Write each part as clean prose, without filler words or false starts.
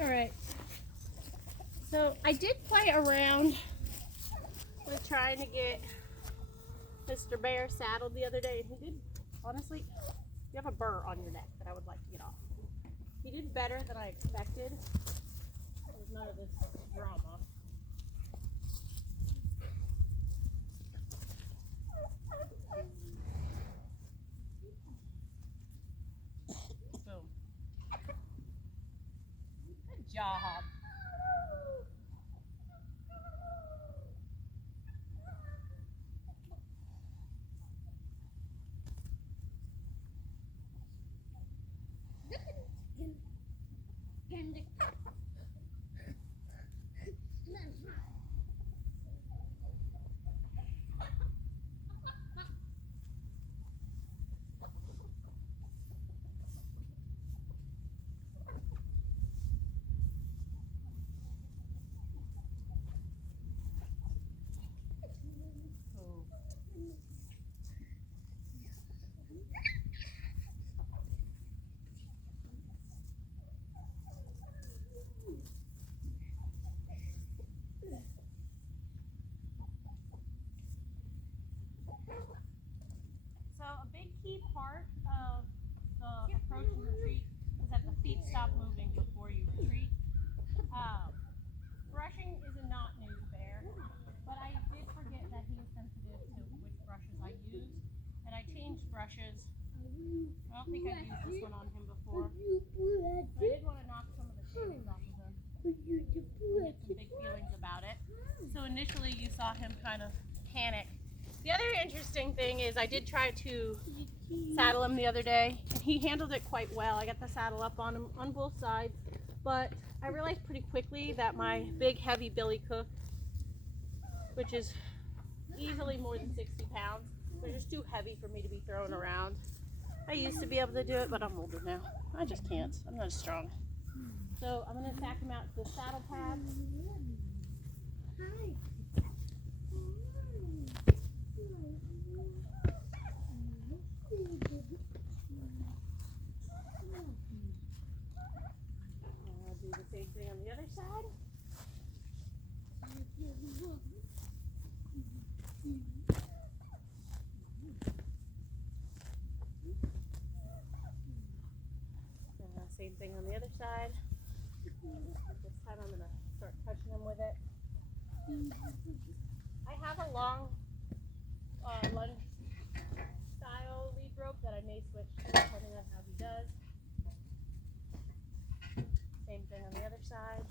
Alright, so I did play around with trying to get Mr. Bear saddled the other day, and he did, honestly, you have a burr on your neck that I would like to get off. He did better than I expected. There was none of this drama. Boom. Good job. So a big key part of the approach and retreat is that the feet stop moving before you retreat. Brushing is not new to Bear, but I did forget that he is sensitive to which brushes I use, and I changed brushes. I don't think I've used this one on him before, but I did want to knock some of the shavings off of him and get some big feelings about it. So initially you saw him kind of panic. The other interesting thing is I did try to saddle him the other day, and he handled it quite well. I got the saddle up on him on both sides, but I realized pretty quickly that my big heavy billy cook, which is easily more than 60 pounds, was just too heavy for me to be throwing around. I used to be able to do it, but I'm older now. I just can't. I'm not as strong. So I'm going to sack him out to the saddle pad. Do the same thing on the other side. Same thing on the other side. This time I'm going to start touching him with it. I have a long lunge style lead rope that I may switch to depending on how he does. Same thing on the other side.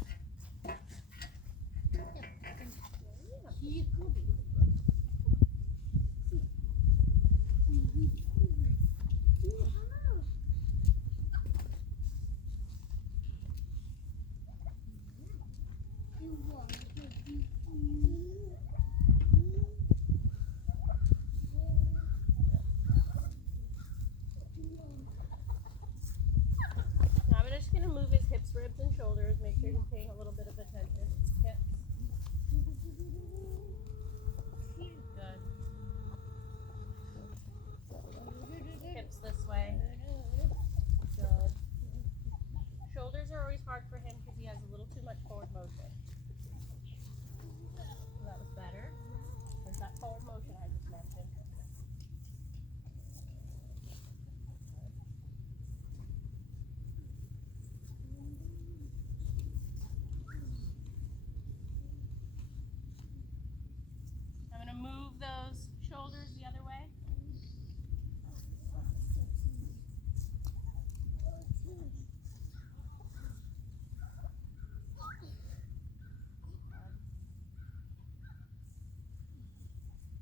Now I'm just going to move his hips, ribs, and shoulders, make sure he's paying a little bit of attention. Hips. Good. Hips this way. Good. Shoulders are always hard for him because he has a little too much forward motion. So that was better. There's that forward motion I just mentioned. I'm going to move those shoulders the other way.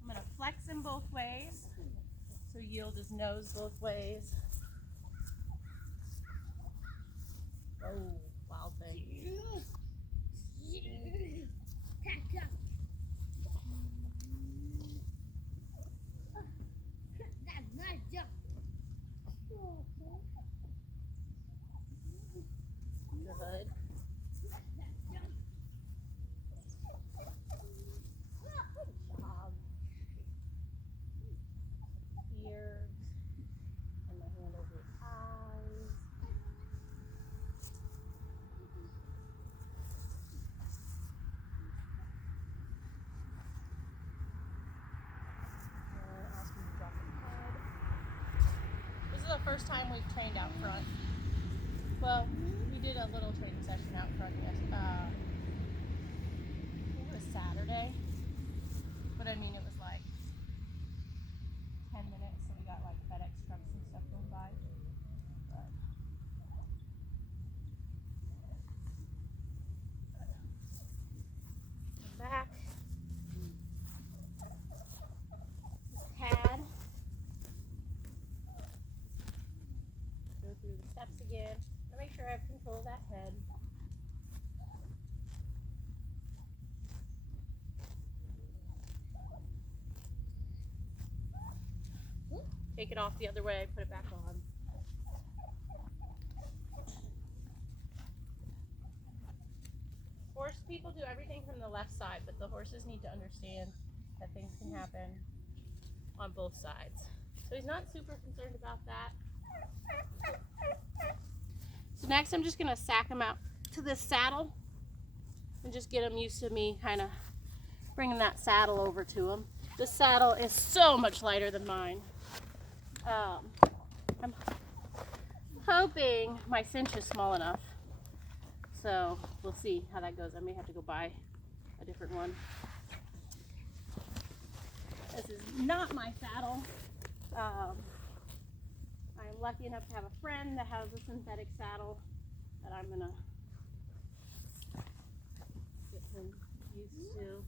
I'm going to flex him both ways, so yield his nose both ways. Oh, wild thing. Good. Job. Ears. And my hand over his eyes. first time we've trained out front. Well, we did a little training session out front yesterday. I think it was Saturday. But I mean, it was like 10 minutes, so we got like FedEx trucks and stuff going by. But back. Pad. Go through the steps again. I make sure I have control of that head. Take it off the other way, put it back on. Horse people do everything from the left side, but the horses need to understand that things can happen on both sides. So he's not super concerned about that. So next I'm just gonna sack him out to this saddle and just get him used to me kind of bringing that saddle over to him. This saddle is so much lighter than mine. I'm hoping my cinch is small enough. So we'll see how that goes. I may have to go buy a different one. This is not my saddle. I'm lucky enough to have a friend that has a synthetic saddle that I'm gonna get him used to.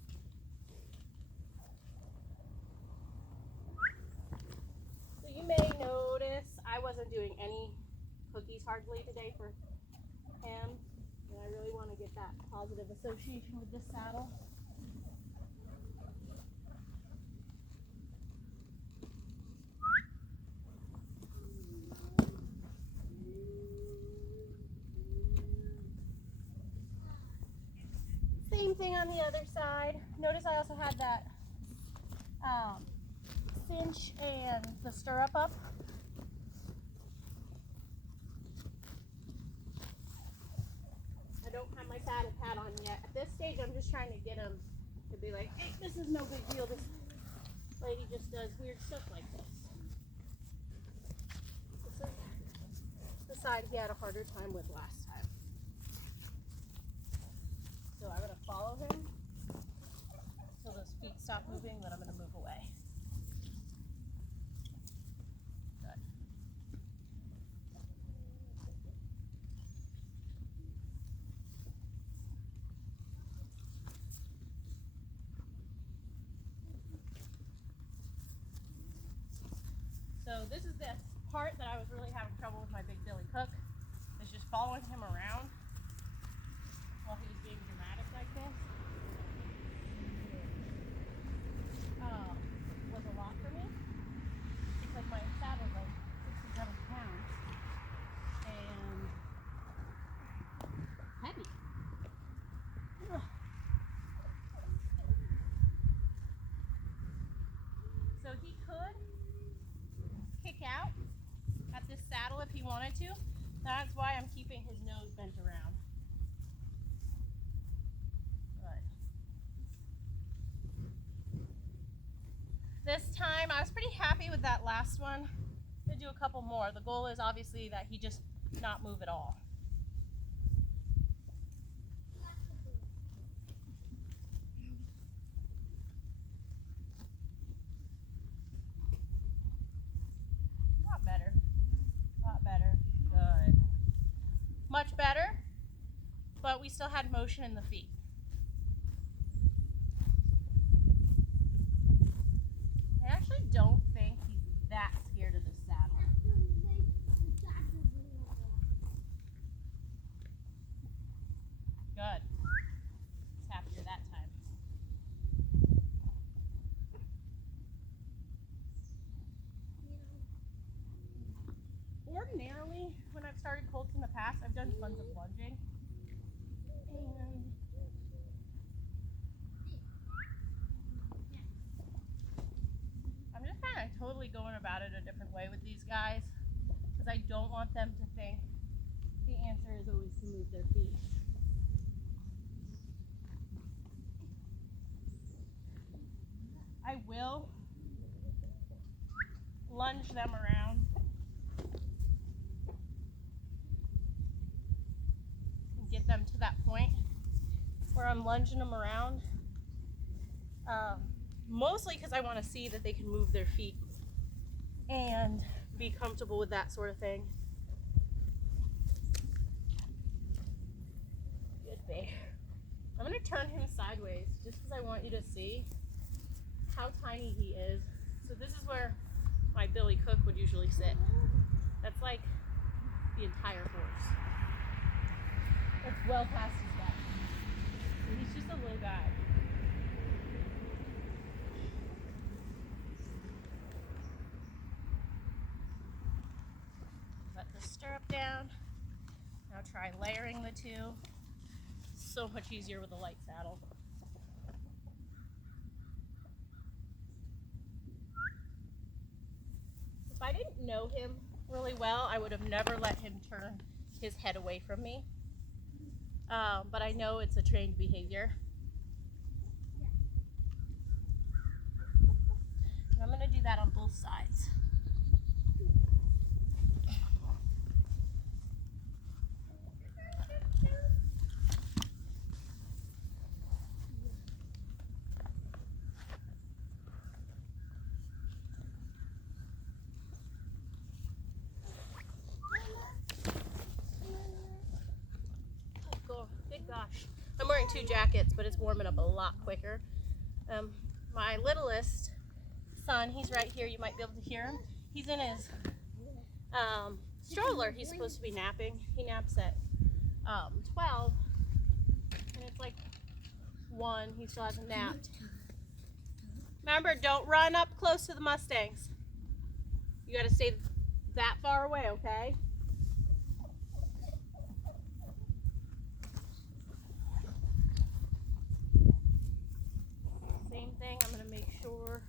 So you may notice I wasn't doing any cookies hardly today for him. And I really want to get that positive association with this saddle. Same thing on the other side. Notice I also had that cinch and the stirrup up. I don't have my saddle pad on yet. At this stage, I'm just trying to get him to be like, hey, this is no big deal. This lady just does weird stuff like this. This is the side he had a harder time with last time. So I'm going to follow him until those feet stop moving, then I'm going to move away. Good. So this is the part that I was really having trouble with my big Billy Cook, is just following him around while he was being dramatic like this. Was a lot for me because my saddle's like 67 pounds and heavy. Ugh. So he could kick out at this saddle if he wanted to. That's why I'm keeping his nose bent around. This time, I was pretty happy with that last one. I'm gonna do a couple more. The goal is obviously that he just not move at all. Lot better. Lot better. Good. Much better, but we still had motion in the feet. I actually don't think he's that scared of this saddle. Good. He's happier that time. Ordinarily, when I've started colts in the past, I've done tons of lunging. And I'm just kind of totally going about it a different way with these guys because I don't want them to think the answer is always to move their feet. I will lunge them around get them to that point where I'm lunging them around. Mostly because I want to see that they can move their feet and be comfortable with that sort of thing. Good bear. I'm going to turn him sideways just because I want you to see how tiny he is. So this is where my Billy Cook would usually sit. That's like the entire horse. That's well past his back. He's just a little guy. Let the stirrup down. Now try layering the two. So much easier with a light saddle. If I didn't know him really well, I would have never let him turn his head away from me. But I know it's a trained behavior. And I'm going to do that on both sides. Good gosh. I'm wearing 2 jackets, but it's warming up a lot quicker. My littlest son, he's right here. You might be able to hear him. He's in his stroller. He's supposed to be napping. He naps at 12, and it's like 1. He still hasn't napped. Remember, don't run up close to the Mustangs. You got to stay that far away, okay? Same thing, I'm going to make sure.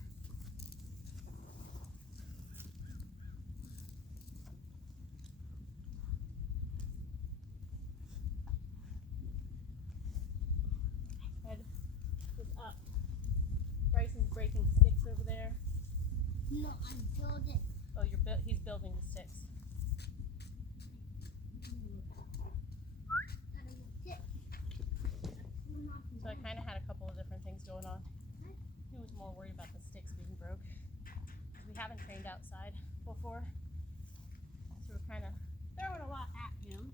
Head is up. Bryson's breaking sticks over there. No, I'm building. Oh, he's building the sticks. So I kind of had a couple of different things going on. He was more worried about the sticks being broke. We haven't trained outside before, so we're kind of throwing a lot at him.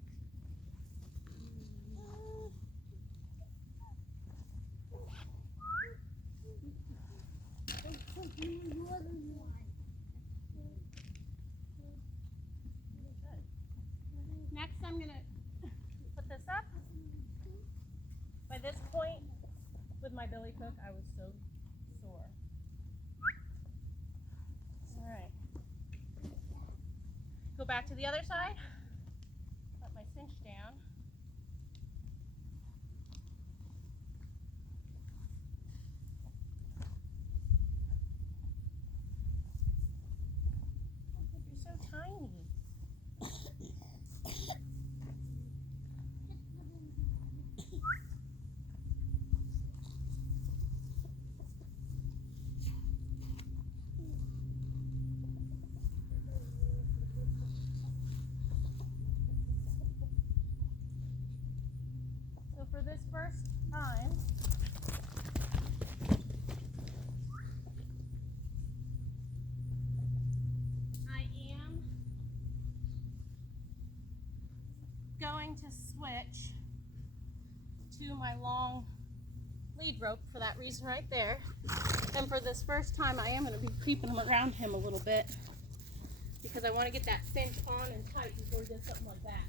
Next, I'm gonna put this up. By this point, with my Billy Cook, I was so sore. All right. Go back to the other side. Let my cinch down. You're so tiny. So for this first time, I am going to switch to my long lead rope for that reason right there. And for this first time, I am going to be creeping around him a little bit because I want to get that cinch on and tight before he does something like that.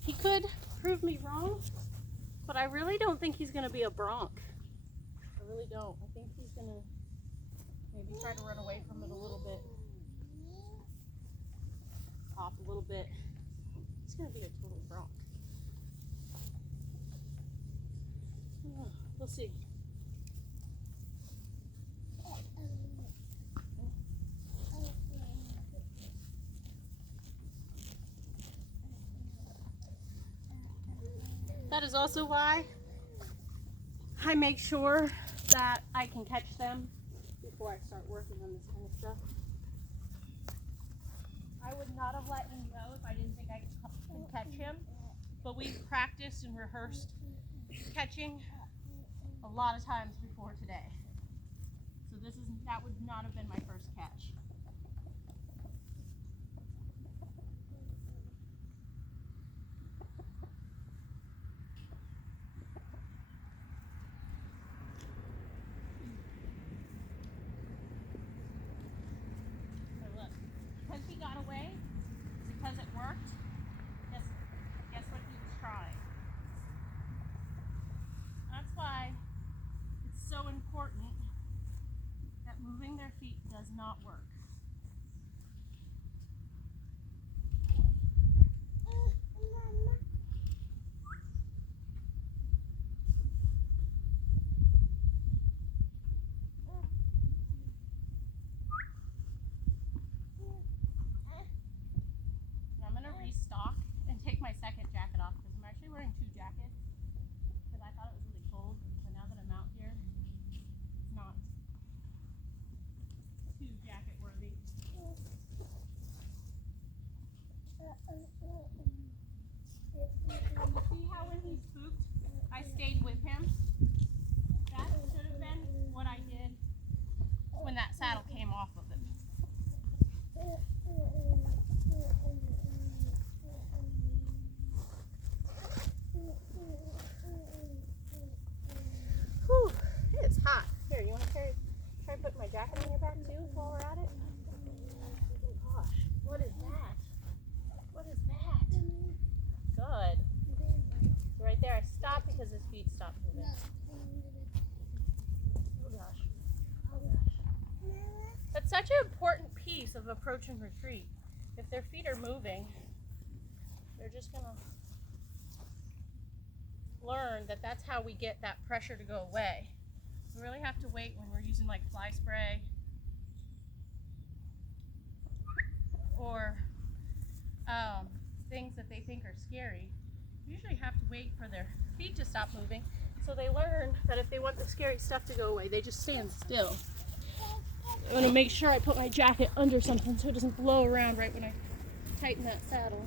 He could prove me wrong, but I really don't think he's going to be a bronc. I really don't. I think he's going to maybe try to run away from it a little bit. Hop a little bit. gonna be a total bronc. Oh, we'll see. That is also why I make sure that I can catch them before I start working on this kind of stuff. I would not have let him go if I didn't think I could catch him, but we've practiced and rehearsed catching a lot of times before today. So that would not have been my first catch. Because he got away, because it worked, guess what he was trying. That's why it's so important that moving their feet does not work. Restock and take my second jacket off because I'm actually wearing two jackets because I thought it was really cold, but now that I'm out here, it's not too jacket worthy. You see how when he spooked, I stayed with him? That should have been what I did when that saddle came off of him. Whew, it is hot. Here, you want to try putting my jacket on your back too while we're at it? Oh gosh, what is that? What is that? Good. So right there, I stopped because his feet stopped moving. Oh gosh. Oh gosh. That's such an important piece of approach and retreat. If their feet are moving, they're just gonna learn that that's how we get that pressure to go away. We really have to wait when we're using like fly spray or things that they think are scary. We usually have to wait for their feet to stop moving so they learn that if they want the scary stuff to go away, they just stand still. I want to make sure I put my jacket under something so it doesn't blow around right when I tighten that saddle.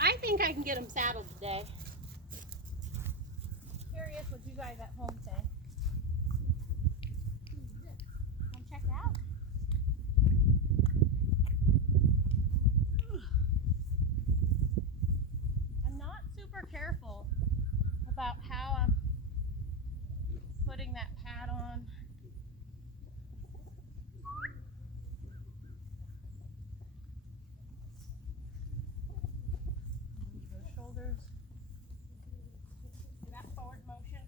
I think I can get them saddled today. Curious what you guys at home say. Come check it out. I'm not super careful about how I'm putting that pad on. Move those shoulders. Do that forward motion.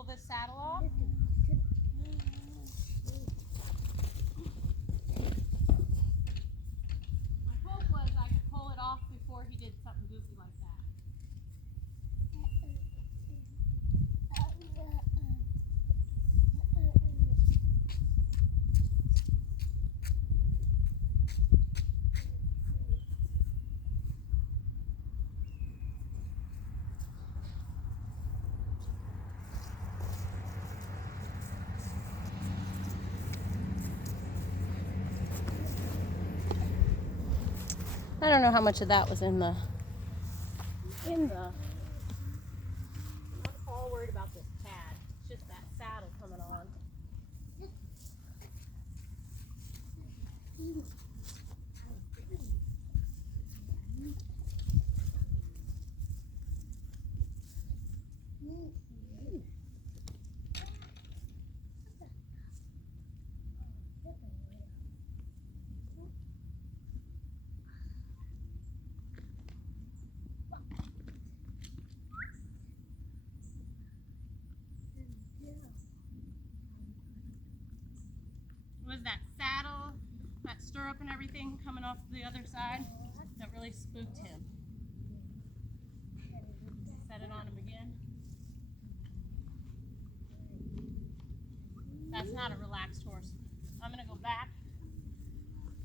pull this saddle off. My hope was I could pull it off before he did something goofy like that. I don't know how much of that was in the. I'm not all worried about this pad. It's just that saddle coming on. Was that saddle, that stirrup and everything coming off the other side that really spooked him. Set it on him again. That's not a relaxed horse. I'm gonna go back,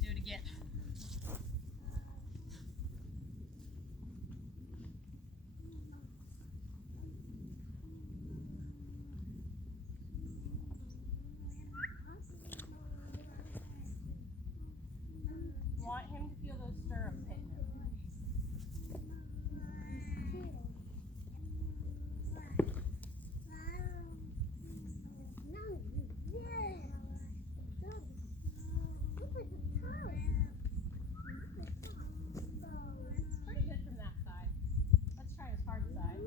do it again. Want him to feel those stirrups hitting him. Pretty good from that side. Let's try his hard side.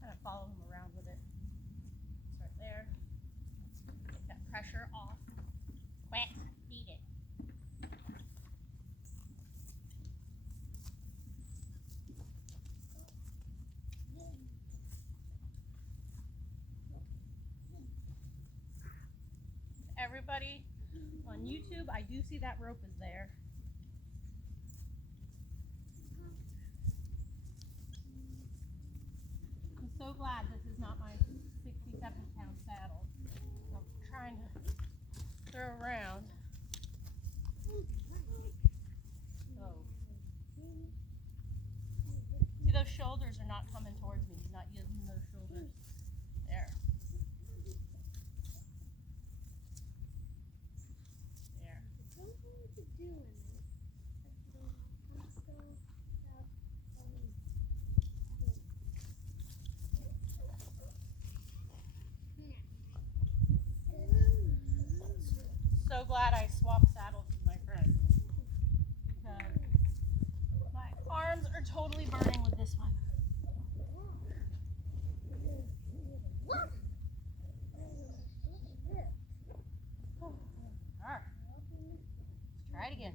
Kind of follow him around with it. Start there. Take that pressure off. Quack. Beat it. Everybody on YouTube, I do see that rope is there. I'm so glad this is not my 67-pound saddle. I'm trying to throw around. So, see, those shoulders are not coming towards me. He's not using those shoulders. There. There. So glad I swapped saddles with my friend because my arms are totally burning with this one. Alright. Let's try it again.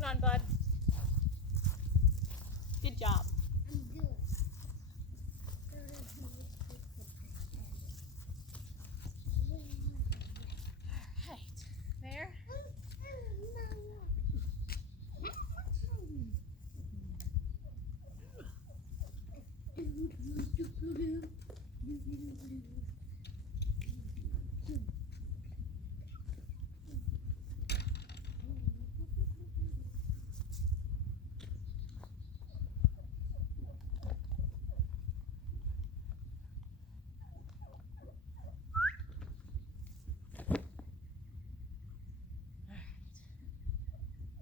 working on, bud? Good job. I'm good. Right. There.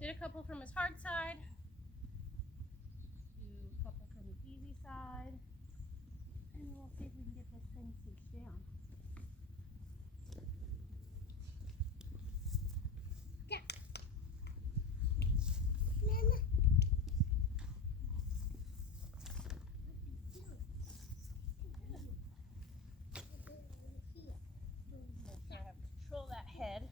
Did a couple from his hard side. Do a couple from his easy side. And we'll see if we can get this thing stitched down. Make sure I have control of that head.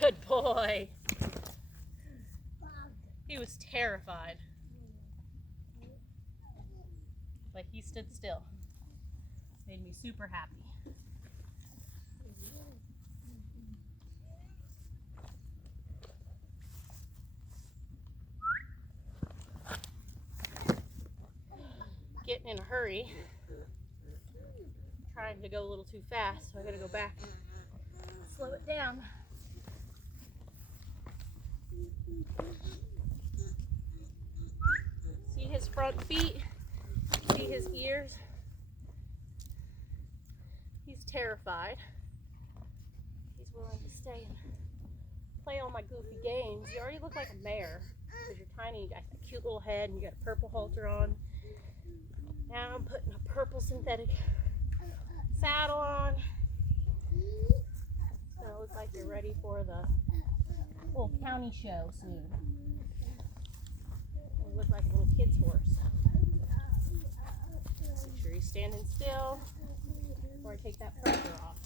Good boy. He was terrified. But he stood still. Made me super happy. Getting in a hurry. Trying to go a little too fast, so I gotta go back and slow it down. See his front feet? See his ears? He's terrified. He's willing to stay and play all my goofy games. You already look like a mare because you're tiny. You got that cute little head and you got a purple halter on. Now I'm putting a purple synthetic saddle on. It's gonna look like you're ready for the little county show soon. It'll look like a little kid's horse. Make sure he's standing still before I take that pressure off.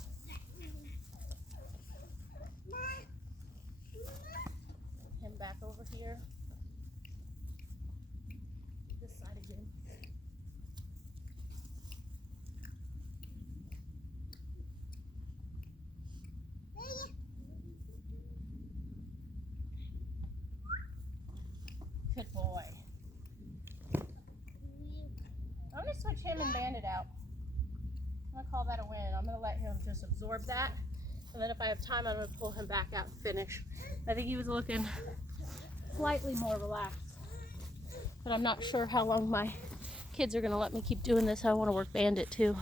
Him back over here. This side again. Good boy. I'm going to switch him and Bandit out. I'm going to call that a win. I'm going to let him just absorb that. And then if I have time, I'm going to pull him back out and finish. I think he was looking slightly more relaxed. But I'm not sure how long my kids are going to let me keep doing this. I want to work Bandit too.